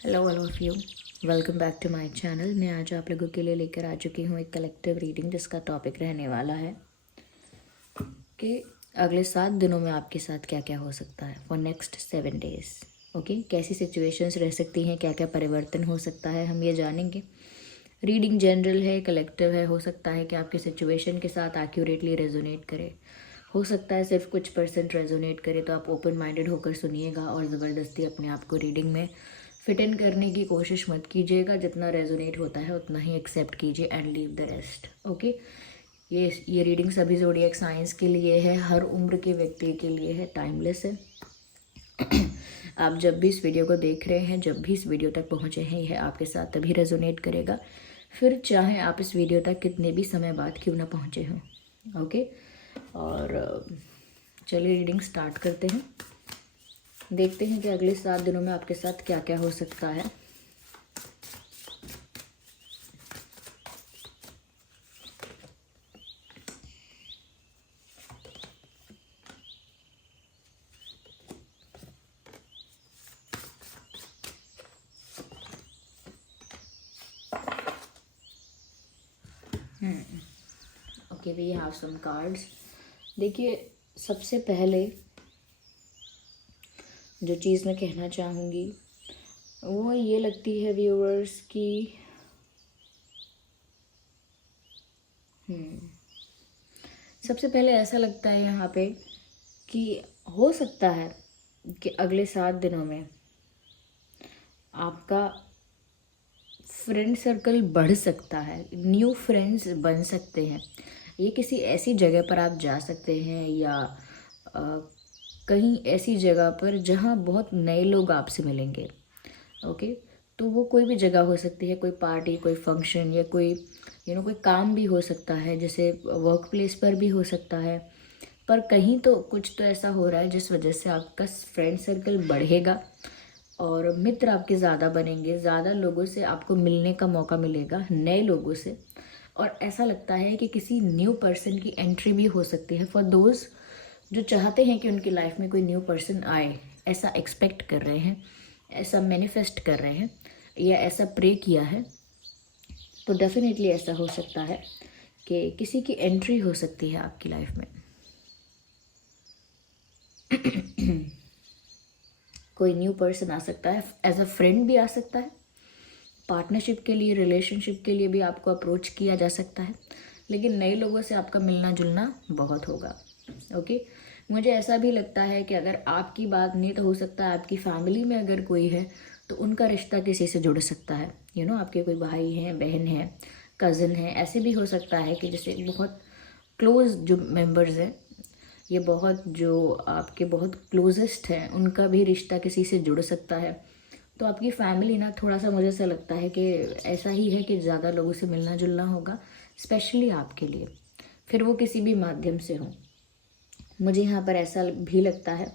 Hello all of you, welcome back to my channel. मैं आज आप लोगों के लिए लेकर आ चुकी हूँ एक कलेक्टिव रीडिंग जिसका टॉपिक रहने वाला है कि अगले 7 दिनों में आपके साथ क्या क्या हो सकता है फॉर नेक्स्ट 7 डेज। ओके, कैसी सिचुएशंस रह सकती हैं, क्या क्या परिवर्तन हो सकता है, हम ये जानेंगे। रीडिंग जनरल है, कलेक्टिव है। हो सकता है कि आपके सिचुएशन के साथ एक्यूरेटली रेजोनेट करे, हो सकता है सिर्फ कुछ परसेंट रेजोनेट करे। तो आप ओपन माइंडेड होकर सुनिएगा और ज़बरदस्ती अपने आप को रीडिंग में फिट इन करने की कोशिश मत कीजिएगा। जितना रेजोनेट होता है उतना ही एक्सेप्ट कीजिए and leave the rest. Okay, ये रीडिंग सभी ज़ोडिएक साइंस के लिए है, हर उम्र के व्यक्ति के लिए है, टाइमलेस है। आप जब भी इस वीडियो को देख रहे हैं, जब भी इस वीडियो तक पहुंचे हैं, यह आपके साथ तभी रेजोनेट करेगा, फिर चाहे आप इस वीडियो तक कितने भी समय बाद क्यों ना पहुंचे हों। ओके, और चलिए रीडिंग स्टार्ट करते हैं। देखते हैं कि अगले 7 दिनों में आपके साथ क्या क्या हो सकता है। Okay, we have some cards. देखिए, सबसे पहले जो चीज़ मैं कहना चाहूँगी वो ये लगती है व्यूअर्स की सबसे पहले ऐसा लगता है यहाँ पे कि हो सकता है कि अगले 7 दिनों में आपका फ्रेंड सर्कल बढ़ सकता है, न्यू फ्रेंड्स बन सकते हैं। ये किसी ऐसी जगह पर आप जा सकते हैं या अ, कहीं ऐसी जगह पर जहाँ बहुत नए लोग आपसे मिलेंगे। ओके, तो वो कोई भी जगह हो सकती है, कोई पार्टी, कोई फंक्शन या कोई कोई काम भी हो सकता है, जैसे वर्क प्लेस पर भी हो सकता है। पर कहीं तो कुछ तो ऐसा हो रहा है जिस वजह से आपका फ्रेंड सर्कल बढ़ेगा और मित्र आपके ज़्यादा बनेंगे, ज़्यादा लोगों से आपको मिलने का मौका मिलेगा, नए लोगों से। और ऐसा लगता है कि किसी न्यू पर्सन की एंट्री भी हो सकती है फॉर दोज जो चाहते हैं कि उनकी लाइफ में कोई न्यू पर्सन आए, ऐसा एक्सपेक्ट कर रहे हैं, ऐसा मैनिफेस्ट कर रहे हैं या ऐसा प्रे किया है। तो डेफिनेटली ऐसा हो सकता है कि किसी की एंट्री हो सकती है आपकी लाइफ में। कोई न्यू पर्सन आ सकता है, एज अ फ्रेंड भी आ सकता है, पार्टनरशिप के लिए, रिलेशनशिप के लिए भी आपको अप्रोच किया जा सकता है। लेकिन नए लोगों से आपका मिलना जुलना बहुत होगा। ओके, मुझे ऐसा भी लगता है कि अगर आपकी बात नहीं तो हो सकता है आपकी फैमिली में अगर कोई है तो उनका रिश्ता किसी से जुड़ सकता है। आपके कोई भाई हैं, बहन हैं, कज़न हैं, ऐसे भी हो सकता है कि जैसे बहुत क्लोज जो मेंबर्स हैं, ये बहुत जो आपके बहुत क्लोजेस्ट हैं, उनका भी रिश्ता किसी से जुड़ सकता है। तो आपकी फैमिली ना, थोड़ा सा मुझे ऐसा लगता है कि ऐसा ही है कि ज़्यादा लोगों से मिलना जुलना होगा, स्पेशली आपके लिए, फिर वो किसी भी माध्यम से हो। मुझे यहाँ पर ऐसा भी लगता है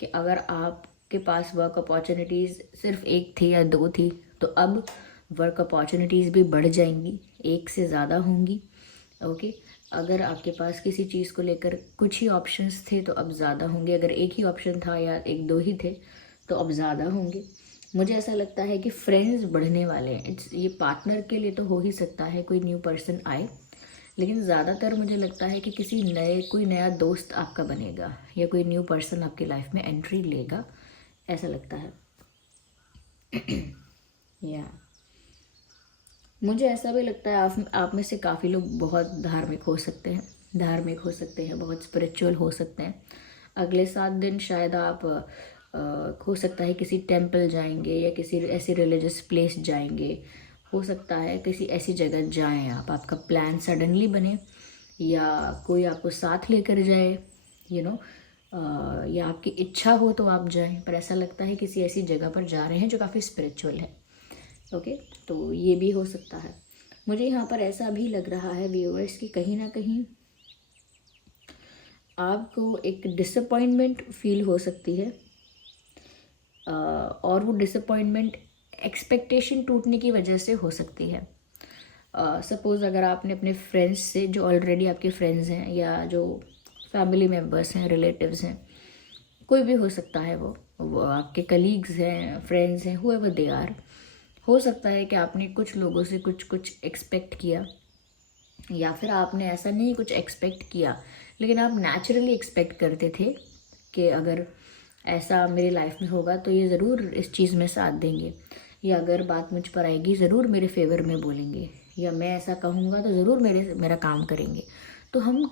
कि अगर आपके पास वर्क अपॉर्चुनिटीज़ सिर्फ एक थी या दो थी, तो अब वर्क अपॉर्चुनिटीज़ भी बढ़ जाएंगी, एक से ज़्यादा होंगी। ओके, अगर आपके पास किसी चीज़ को लेकर कुछ ही ऑप्शंस थे तो अब ज़्यादा होंगे, अगर एक ही ऑप्शन था या एक दो ही थे तो अब ज़्यादा होंगे। मुझे ऐसा लगता है कि फ्रेंड्स बढ़ने वाले हैं। ये पार्टनर के लिए तो हो ही सकता है कोई न्यू पर्सन आए, लेकिन ज़्यादातर मुझे लगता है कि कोई नया दोस्त आपका बनेगा या कोई न्यू पर्सन आपकी लाइफ में एंट्री लेगा, ऐसा लगता है। या मुझे ऐसा भी लगता है आप में से काफ़ी लोग बहुत धार्मिक हो सकते हैं, बहुत स्पिरिचुअल हो सकते हैं। अगले 7 दिन शायद आप हो सकता है किसी टेम्पल जाएंगे या किसी ऐसी रिलीजियस प्लेस जाएंगे, हो सकता है किसी ऐसी जगह जाएं आप, आपका प्लान सडनली बने या कोई आपको साथ लेकर जाए, यू नो या आपकी इच्छा हो तो आप जाएं। पर ऐसा लगता है किसी ऐसी जगह पर जा रहे हैं जो काफ़ी स्पिरिचुअल है। ओके, तो ये भी हो सकता है। मुझे यहाँ पर ऐसा भी लग रहा है व्यूअर्स कि कहीं ना कहीं आपको एक डिसअपॉइंटमेंट फील हो सकती है, और वो डिसअपॉइंटमेंट एक्सपेक्टेशन टूटने की वजह से हो सकती है। सपोज़ अगर आपने अपने फ्रेंड्स से, जो ऑलरेडी आपके फ्रेंड्स हैं या जो फैमिली मेम्बर्स हैं, रिलेटिव्स हैं, कोई भी हो सकता है, वो आपके कलीग्स हैं, फ्रेंड्स हैं, हुएवर दे आर। हो सकता है कि आपने कुछ लोगों से कुछ कुछ एक्सपेक्ट किया, या फिर आपने ऐसा नहीं कुछ एक्सपेक्ट किया, लेकिन आप नेचुरली एक्सपेक्ट करते थे कि अगर ऐसा मेरी लाइफ में होगा तो ये ज़रूर इस चीज़ में साथ देंगे, या अगर बात मुझ पर आएगी ज़रूर मेरे फेवर में बोलेंगे, या मैं ऐसा कहूँगा तो ज़रूर मेरा काम करेंगे। तो हम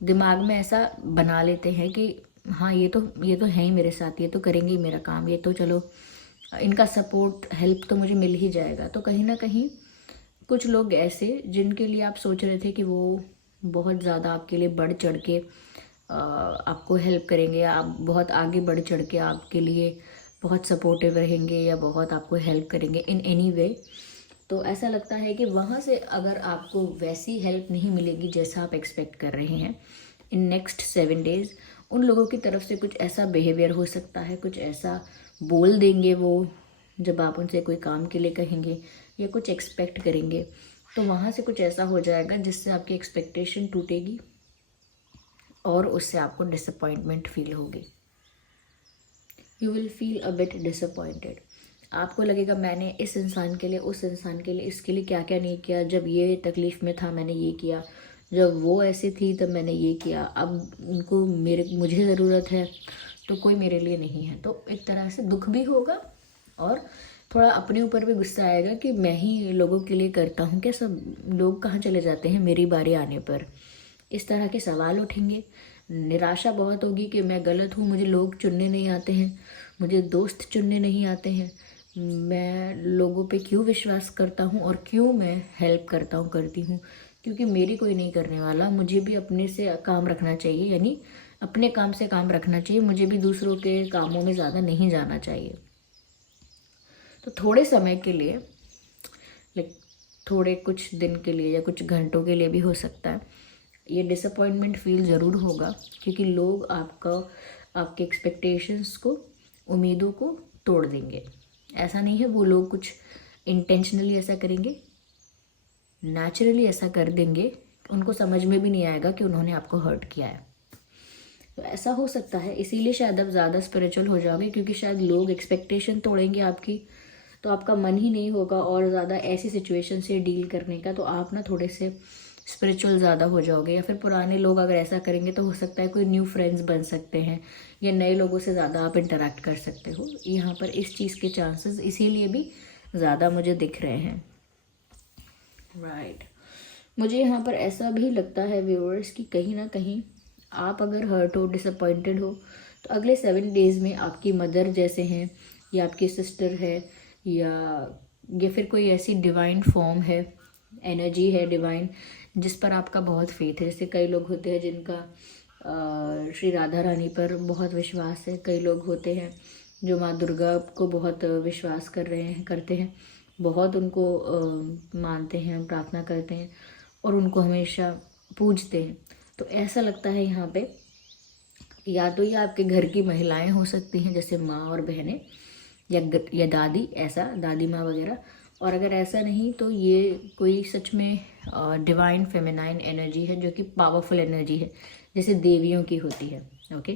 दिमाग में ऐसा बना लेते हैं कि हाँ ये तो है ही मेरे साथ, ये तो करेंगे ही मेरा काम, ये तो चलो इनका सपोर्ट हेल्प तो मुझे मिल ही जाएगा। तो कहीं ना कहीं कुछ लोग ऐसे जिनके लिए आप सोच रहे थे कि वो बहुत ज़्यादा आपके लिए बढ़ चढ़ के आपको हेल्प करेंगे, या आप बहुत आगे बढ़ चढ़ के आपके लिए बहुत सपोर्टिव रहेंगे या बहुत आपको हेल्प करेंगे इन एनी वे, तो ऐसा लगता है कि वहाँ से अगर आपको वैसी हेल्प नहीं मिलेगी जैसा आप एक्सपेक्ट कर रहे हैं इन नेक्स्ट 7 डेज़, उन लोगों की तरफ से कुछ ऐसा बिहेवियर हो सकता है, कुछ ऐसा बोल देंगे वो जब आप उनसे कोई काम के लिए कहेंगे या कुछ एक्सपेक्ट करेंगे, तो वहाँ से कुछ ऐसा हो जाएगा जिससे आपकी एक्सपेक्टेशन टूटेगी और उससे आपको डिसअपॉइंटमेंट फील होगी। You will feel a bit disappointed. आपको लगेगा मैंने इस इंसान के लिए, उस इंसान के लिए, इसके लिए क्या क्या नहीं किया, जब ये तकलीफ़ में था मैंने ये किया, जब वो ऐसी थी तब मैंने ये किया, अब उनको मुझे ज़रूरत है तो कोई मेरे लिए नहीं है। तो एक तरह से दुख भी होगा और थोड़ा अपने ऊपर भी गुस्सा आएगा कि मैं ही लोगों के लिए करता हूँ क्या, सब लोग कहाँ चले जाते हैं मेरी बारी आने पर। इस तरह के सवाल उठेंगे, निराशा बहुत होगी कि मैं गलत हूँ, मुझे लोग चुनने नहीं आते हैं, मुझे दोस्त चुनने नहीं आते हैं, मैं लोगों पे क्यों विश्वास करता हूँ और क्यों मैं हेल्प करती हूँ, क्योंकि मेरी कोई नहीं करने वाला, मुझे भी अपने से काम रखना चाहिए, यानी अपने काम से काम रखना चाहिए, मुझे भी दूसरों के कामों में ज़्यादा नहीं जाना चाहिए। तो थोड़े समय के लिए, लाइक थोड़े कुछ दिन के लिए या कुछ घंटों के लिए भी हो सकता है, ये डिसअपॉइंटमेंट फील ज़रूर होगा, क्योंकि लोग आपके एक्सपेक्टेशंस को, उम्मीदों को तोड़ देंगे। ऐसा नहीं है वो लोग कुछ इंटेंशनली ऐसा करेंगे, नेचुरली ऐसा कर देंगे, उनको समझ में भी नहीं आएगा कि उन्होंने आपको हर्ट किया है। तो ऐसा हो सकता है, इसीलिए शायद आप ज़्यादा स्पिरिचुअल हो जाओगे, क्योंकि शायद लोग एक्सपेक्टेशन तोड़ेंगे आपकी, तो आपका मन ही नहीं होगा और ज़्यादा ऐसी सिचुएशन से डील करने का, तो आप ना थोड़े से स्पिरिचुअल ज़्यादा हो जाओगे। या फिर पुराने लोग अगर ऐसा करेंगे तो हो सकता है कोई न्यू फ्रेंड्स बन सकते हैं, या नए लोगों से ज़्यादा आप इंटरेक्ट कर सकते हो। यहाँ पर इस चीज़ के चांसेस इसीलिए भी ज़्यादा मुझे दिख रहे हैं। राइट, मुझे यहाँ पर ऐसा भी लगता है व्यूअर्स कि कहीं ना कहीं आप अगर हर्ट हो, डिसअपॉइंटेड हो, तो अगले 7 डेज़ में आपकी मदर जैसे हैं, या आपकी सिस्टर है, या फिर कोई ऐसी डिवाइन फॉर्म है, एनर्जी है डिवाइन, जिस पर आपका बहुत फेथ है। जैसे कई लोग होते हैं जिनका श्री राधा रानी पर बहुत विश्वास है, कई लोग होते हैं जो माँ दुर्गा को बहुत विश्वास करते हैं, बहुत उनको मानते हैं, प्रार्थना करते हैं और उनको हमेशा पूजते हैं। तो ऐसा लगता है यहाँ पे या तो ये आपके घर की महिलाएं हो सकती हैं, जैसे माँ और बहनें, या दादी, ऐसा दादी माँ वगैरह। और अगर ऐसा नहीं तो ये कोई सच में डिवाइन फेमिनाइन एनर्जी है, जो कि पावरफुल एनर्जी है, जैसे देवियों की होती है। ओके,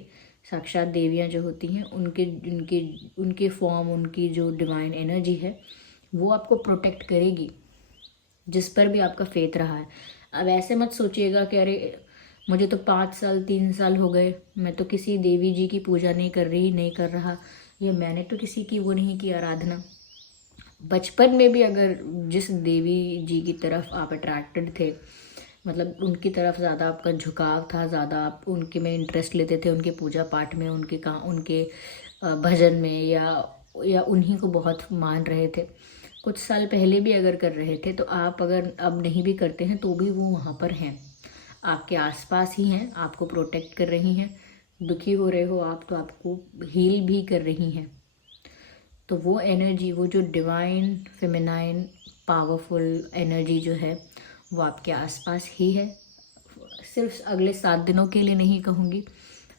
साक्षात देवियाँ जो होती हैं उनके उनके उनके फॉर्म, उनकी जो डिवाइन एनर्जी है वो आपको प्रोटेक्ट करेगी, जिस पर भी आपका फेथ रहा है। अब ऐसे मत सोचिएगा कि अरे मुझे तो 5 साल 3 साल हो गए, मैं तो किसी देवी जी की पूजा नहीं कर रहा, या मैंने तो किसी की वो नहीं की आराधना। बचपन में भी अगर जिस देवी जी की तरफ आप अट्रैक्टेड थे, मतलब उनकी तरफ ज़्यादा आपका झुकाव था, ज़्यादा आप उनके में इंटरेस्ट लेते थे, उनके पूजा पाठ में, उनके भजन में, या उन्हीं को बहुत मान रहे थे, कुछ साल पहले भी अगर कर रहे थे, तो आप अगर अब नहीं भी करते हैं तो भी वो वहाँ पर हैं, आपके आसपास ही हैं, आपको प्रोटेक्ट कर रही हैं। दुखी हो रहे हो आप तो आपको हील भी कर रही हैं। तो वो एनर्जी, वो जो डिवाइन फेमिनाइन पावरफुल एनर्जी जो है वो आपके आसपास ही है। सिर्फ अगले 7 दिनों के लिए नहीं कहूँगी,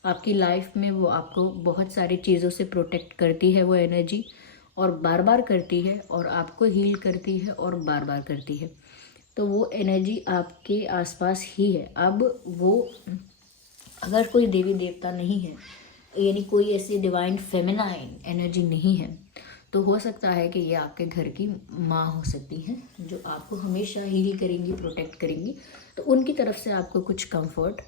आपकी लाइफ में वो आपको बहुत सारी चीज़ों से प्रोटेक्ट करती है वो एनर्जी, और बार बार करती है, और आपको हील करती है और बार बार करती है। तो वो एनर्जी आपके आसपास ही है। अब वो अगर कोई देवी देवता नहीं है यानी कोई ऐसी डिवाइन फेमिनाइन एनर्जी नहीं है, तो हो सकता है कि ये आपके घर की माँ हो सकती हैं जो आपको हमेशा हील करेंगी, प्रोटेक्ट करेंगी। तो उनकी तरफ से आपको कुछ कंफर्ट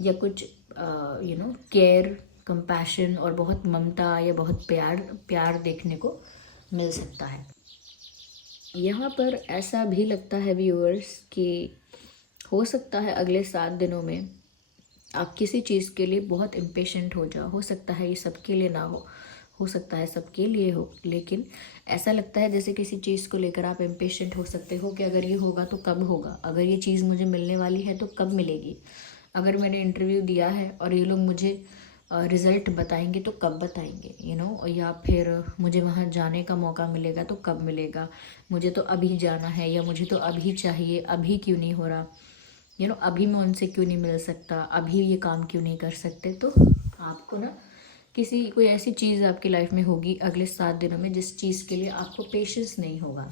या कुछ केयर, कंपैशन और बहुत ममता या बहुत प्यार देखने को मिल सकता है। यहाँ पर ऐसा भी लगता है व्यूअर्स कि हो सकता है अगले 7 दिनों में आप किसी चीज़ के लिए बहुत इम्पेशेंट हो जाओ। हो सकता है ये सबके लिए ना हो सकता है सबके लिए हो, लेकिन ऐसा लगता है जैसे किसी चीज़ को लेकर आप इम्पेशेंट हो सकते हो कि अगर ये होगा तो कब होगा, अगर ये चीज़ मुझे मिलने वाली है तो कब मिलेगी, अगर मैंने इंटरव्यू दिया है और ये लोग मुझे रिज़ल्ट बताएंगे तो कब बताएंगे, या फिर मुझे वहाँ जाने का मौका मिलेगा तो कब मिलेगा, मुझे तो अभी जाना है या मुझे तो अभी चाहिए, अभी क्यों नहीं हो रहा, अभी मैं उनसे क्यों नहीं मिल सकता, अभी ये काम क्यों नहीं कर सकते। तो आपको ना कोई ऐसी चीज़ आपकी लाइफ में होगी अगले 7 दिनों में जिस चीज़ के लिए आपको पेशेंस नहीं होगा,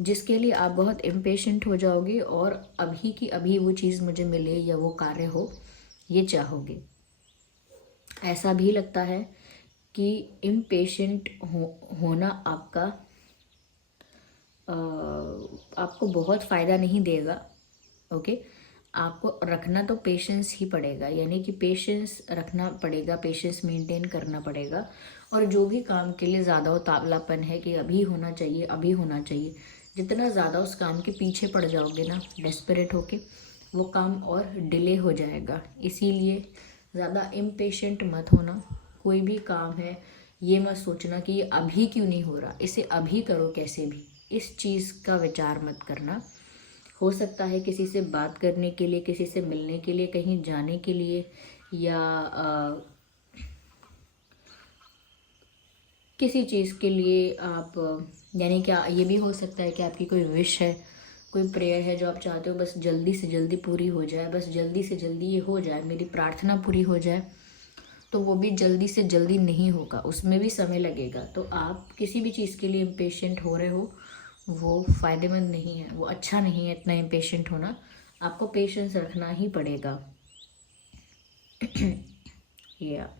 जिसके लिए आप बहुत इम्पेशेंट हो जाओगे और अभी की अभी वो चीज़ मुझे मिले या वो कार्य हो ये चाहोगे। ऐसा भी लगता है कि इम्पेशेंट होना आपको बहुत फ़ायदा नहीं देगा। ओके, आपको रखना तो पेशेंस ही पड़ेगा, यानी कि पेशेंस रखना पड़ेगा, पेशेंस मेंटेन करना पड़ेगा। और जो भी काम के लिए ज़्यादा उतावलापन है कि अभी होना चाहिए, अभी होना चाहिए, जितना ज़्यादा उस काम के पीछे पड़ जाओगे ना डेस्परेट होके, वो काम और डिले हो जाएगा। इसीलिए ज़्यादा इम्पेशेंट मत होना। कोई भी काम है ये मत सोचना कि ये अभी क्यों नहीं हो रहा, इसे अभी करो कैसे भी, इस चीज़ का विचार मत करना। हो सकता है किसी से बात करने के लिए, किसी से मिलने के लिए, कहीं जाने के लिए, या किसी चीज़ के लिए आप यानी क्या ये भी हो सकता है कि आपकी कोई विश है, कोई प्रेयर है जो आप चाहते हो बस जल्दी से जल्दी पूरी हो जाए, बस जल्दी से जल्दी ये हो जाए, मेरी प्रार्थना पूरी हो जाए। तो वो भी जल्दी से जल्दी नहीं होगा, उसमें भी समय लगेगा। तो आप किसी भी चीज़ के लिए इम्पेशेंट हो रहे हो, वो फ़ायदेमंद नहीं है, वो अच्छा नहीं है इतना इम्पेशेंट होना। आपको पेशेंस रखना ही पड़ेगा। या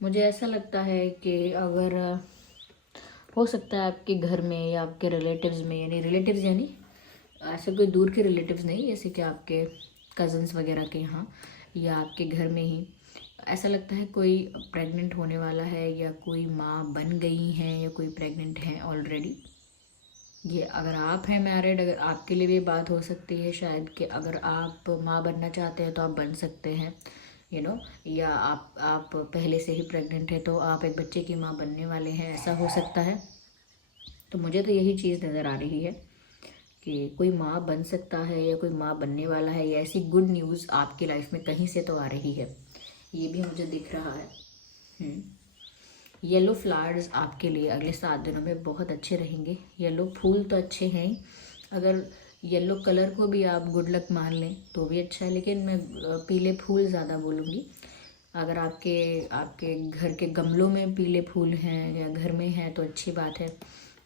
मुझे ऐसा लगता है कि अगर हो सकता है आपके घर में या आपके रिलेटिव्स में, यानी ऐसे कोई दूर के रिलेटिव्स नहीं, जैसे कि आपके कज़न्स वगैरह के यहाँ या आपके घर में ही ऐसा लगता है कोई प्रेग्नेंट होने वाला है, या कोई माँ बन गई हैं, या कोई प्रेग्नेंट है ऑलरेडी। ये अगर आप हैं मैरिड, अगर आपके लिए भी बात हो सकती है शायद कि अगर आप माँ बनना चाहते हैं तो आप बन सकते हैं, या आप पहले से ही प्रेग्नेंट है तो आप एक बच्चे की माँ बनने वाले हैं, ऐसा हो सकता है। तो मुझे तो यही चीज़ नज़र आ रही है कि कोई माँ बन सकता है या कोई माँ बनने वाला है, या ऐसी गुड न्यूज़ आपकी लाइफ में कहीं से तो आ रही है, ये भी मुझे दिख रहा है। येलो फ्लावर्स आपके लिए अगले 7 दिनों में बहुत अच्छे रहेंगे। येलो फूल तो अच्छे हैं ही, अगर येलो कलर को भी आप गुड लक मान लें तो भी अच्छा है, लेकिन मैं पीले फूल ज़्यादा बोलूँगी। अगर आपके घर के गमलों में पीले फूल हैं या घर में हैं तो अच्छी बात है,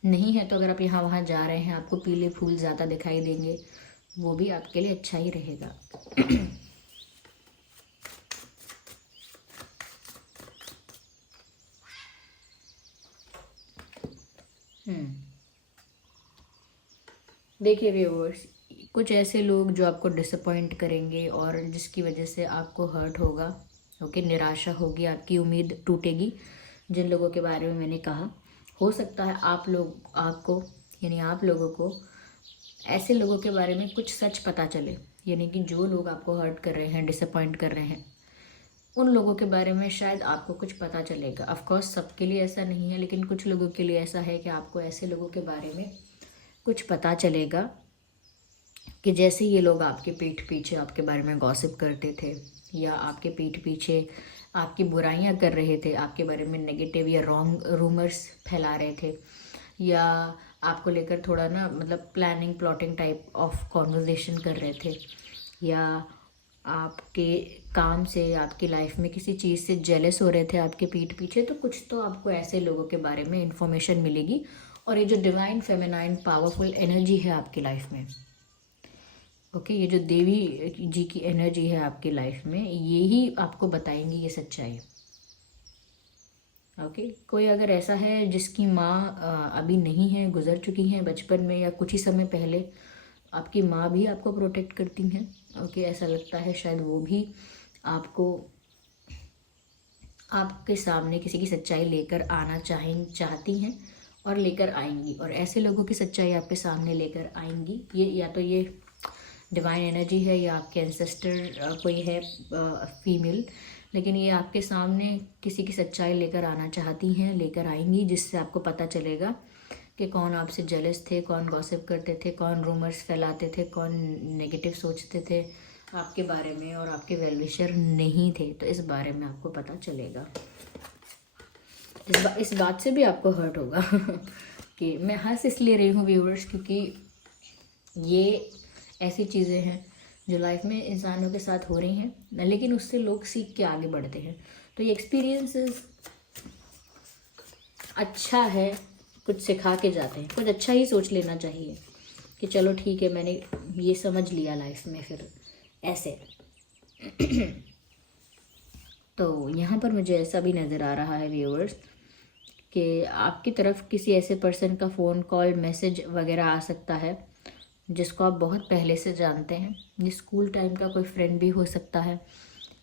नहीं है तो अगर आप यहाँ वहाँ जा रहे हैं आपको पीले फूल ज़्यादा दिखाई देंगे, वो भी आपके लिए अच्छा ही रहेगा। देखिए व्यूअर्स, कुछ ऐसे लोग जो आपको डिसअपॉइंट करेंगे और जिसकी वजह से आपको हर्ट होगा, ओके, निराशा होगी, आपकी उम्मीद टूटेगी। जिन लोगों के बारे में मैंने कहा, हो सकता है आप लोगों को ऐसे लोगों के बारे में कुछ सच पता चले, यानी कि जो लोग आपको हर्ट कर रहे हैं, डिसअपॉइंट कर रहे हैं, उन लोगों के बारे में शायद आपको कुछ पता चलेगा। ऑफकोर्स सबके लिए ऐसा नहीं है, लेकिन कुछ लोगों के लिए ऐसा है कि आपको ऐसे लोगों के बारे में कुछ पता चलेगा कि जैसे ये लोग आपके पीठ पीछे आपके बारे में गॉसिप करते थे, या आपके पीठ पीछे आपकी बुराइयां कर रहे थे, आपके बारे में नेगेटिव या रॉन्ग रूमर्स फैला रहे थे, या आपको लेकर थोड़ा ना planning plotting type of conversation कर रहे थे, या आपके काम से, आपकी लाइफ में किसी चीज़ से जेलस हो रहे थे आपके पीठ पीछे, तो कुछ तो आपको ऐसे लोगों के बारे में इंफॉर्मेशन मिलेगी। और ये जो डिवाइन फेमिनाइन पावरफुल एनर्जी है आपकी लाइफ में, ओके, ये जो देवी जी की एनर्जी है आपकी लाइफ में, ये ही आपको बताएंगी ये सच्चाई। ओके, कोई अगर ऐसा है जिसकी माँ अभी नहीं है, गुजर चुकी हैं बचपन में या कुछ ही समय पहले, आपकी माँ भी आपको प्रोटेक्ट करती हैं। ओके, ऐसा लगता है शायद वो भी आपको आपके सामने किसी की सच्चाई लेकर आना चाहती हैं और लेकर आएंगी, और ऐसे लोगों की सच्चाई आपके सामने लेकर आएंगी। ये या तो ये डिवाइन एनर्जी है या आपके एंसेस्टर कोई है फीमेल, लेकिन ये आपके सामने किसी की सच्चाई लेकर आना चाहती हैं, लेकर आएंगी, जिससे आपको पता चलेगा कि कौन आपसे जेलस थे, कौन गॉसिप करते थे, कौन रूमर्स फैलाते थे, कौन नेगेटिव सोचते थे आपके बारे में और आपके वेलविशर नहीं थे। तो इस बारे में आपको पता चलेगा। इस बात से भी आपको हर्ट होगा कि मैं हंस इसलिए रही हूँ व्यूअर्स, क्योंकि ये ऐसी चीज़ें हैं जो लाइफ में इंसानों के साथ हो रही हैं, लेकिन उससे लोग सीख के आगे बढ़ते हैं। तो ये एक्सपीरियंसेस अच्छा है, कुछ सिखा के जाते हैं। कुछ अच्छा ही सोच लेना चाहिए कि चलो ठीक है, मैंने ये समझ लिया लाइफ में, फिर ऐसे तो यहाँ पर मुझे ऐसा भी नज़र आ रहा है व्यूअर्स कि आपकी तरफ किसी ऐसे पर्सन का फ़ोन कॉल मैसेज वगैरह आ सकता है जिसको आप बहुत पहले से जानते हैं। ये स्कूल टाइम का कोई फ्रेंड भी हो सकता है,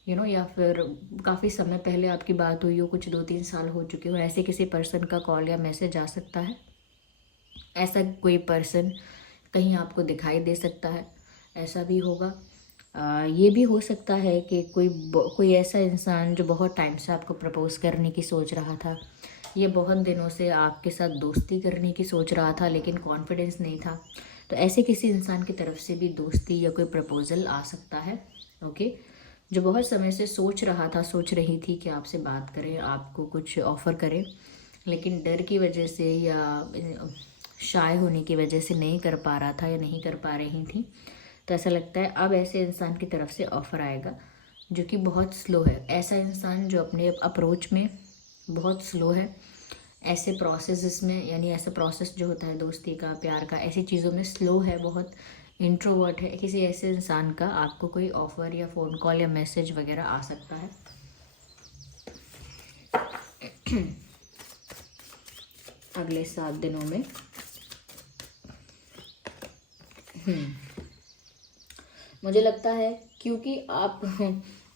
या फिर काफ़ी समय पहले आपकी बात हुई हो, कुछ 2-3 साल हो चुके हो, ऐसे किसी पर्सन का कॉल या मैसेज आ सकता है। ऐसा कोई पर्सन कहीं आपको दिखाई दे सकता है, ऐसा भी होगा। ये भी हो सकता है कि कोई ऐसा इंसान जो बहुत टाइम से आपको प्रपोज करने की सोच रहा था, ये बहुत दिनों से आपके साथ दोस्ती करने की सोच रहा था, लेकिन कॉन्फिडेंस नहीं था। तो ऐसे किसी इंसान की तरफ से भी दोस्ती या कोई प्रपोज़ल आ सकता है। ओके, जो बहुत समय से सोच रही थी कि आपसे बात करें, आपको कुछ ऑफ़र करें, लेकिन डर की वजह से या शाय होने की वजह से नहीं कर पा रहा था या नहीं कर पा रही थी। तो ऐसा लगता है अब ऐसे इंसान की तरफ से ऑफ़र आएगा जो कि बहुत स्लो है। ऐसा इंसान जो अपने अप्रोच में बहुत स्लो है, ऐसे प्रोसेसेस में, यानी ऐसा प्रोसेस जो होता है दोस्ती का, प्यार का, ऐसी चीज़ों में स्लो है, बहुत इंट्रोवर्ट है, किसी ऐसे इंसान का आपको कोई ऑफ़र या फ़ोन कॉल या मैसेज वगैरह आ सकता है। अगले 7 दिनों में मुझे लगता है क्योंकि आप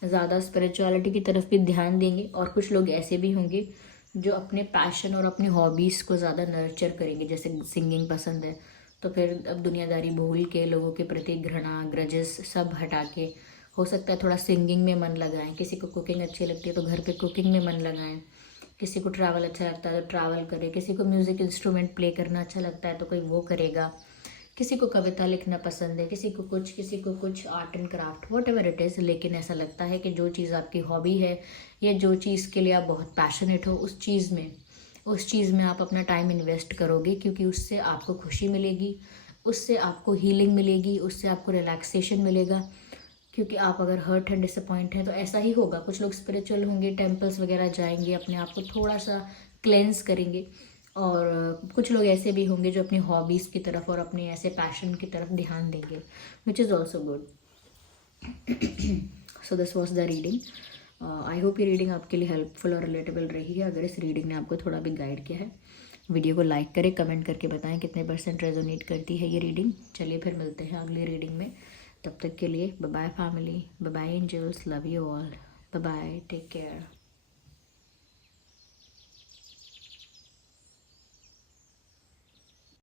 ज़्यादा स्पिरिचुअलिटी की तरफ भी ध्यान देंगे, और कुछ लोग ऐसे भी होंगे जो अपने पैशन और अपनी हॉबीज़ को ज़्यादा नर्चर करेंगे। जैसे सिंगिंग पसंद है तो फिर अब दुनियादारी भूल के, लोगों के प्रति घृणा, ग्रजेस सब हटा के, हो सकता है थोड़ा सिंगिंग में मन लगाएं। किसी को कुकिंग अच्छी लगती है तो घर पे कुकिंग में मन लगाएं। किसी को ट्रैवल अच्छा लगता है तो ट्रैवल करे। किसी को म्यूज़िक इंस्ट्रूमेंट प्ले करना अच्छा लगता है तो कोई वो करेगा। किसी को कविता लिखना पसंद है, किसी को कुछ art and craft, what ever it is. लेकिन ऐसा लगता है कि जो चीज़ आपकी हॉबी है या जो चीज़ के लिए आप बहुत पैशनेट हो, उस चीज़ में आप अपना टाइम इन्वेस्ट करोगे, क्योंकि उससे आपको खुशी मिलेगी, उससे आपको हीलिंग मिलेगी, उससे आपको रिलैक्सेशन मिलेगा। क्योंकि आप अगर हर्ट एंड डिसअपॉइंट हैं तो ऐसा ही होगा। कुछ लोग स्पिरिचुअल होंगे, टेम्पल्स वगैरह जाएंगे, अपने आप को थोड़ा सा क्लेंस करेंगे, और कुछ लोग ऐसे भी होंगे जो अपनी हॉबीज़ की तरफ और अपने ऐसे पैशन की तरफ ध्यान देंगे, which is also good. So this was the reading. I hope ये रीडिंग आपके लिए हेल्पफुल और रिलेटेबल रही है। अगर इस रीडिंग ने आपको थोड़ा भी गाइड किया है, वीडियो को लाइक करें, कमेंट करके बताएं कितने % रेजोनेट करती है ये रीडिंग। चलिए फिर मिलते हैं अगली रीडिंग में। तब तक के लिए bye bye family, bye bye angels, love you all, bye bye, take care.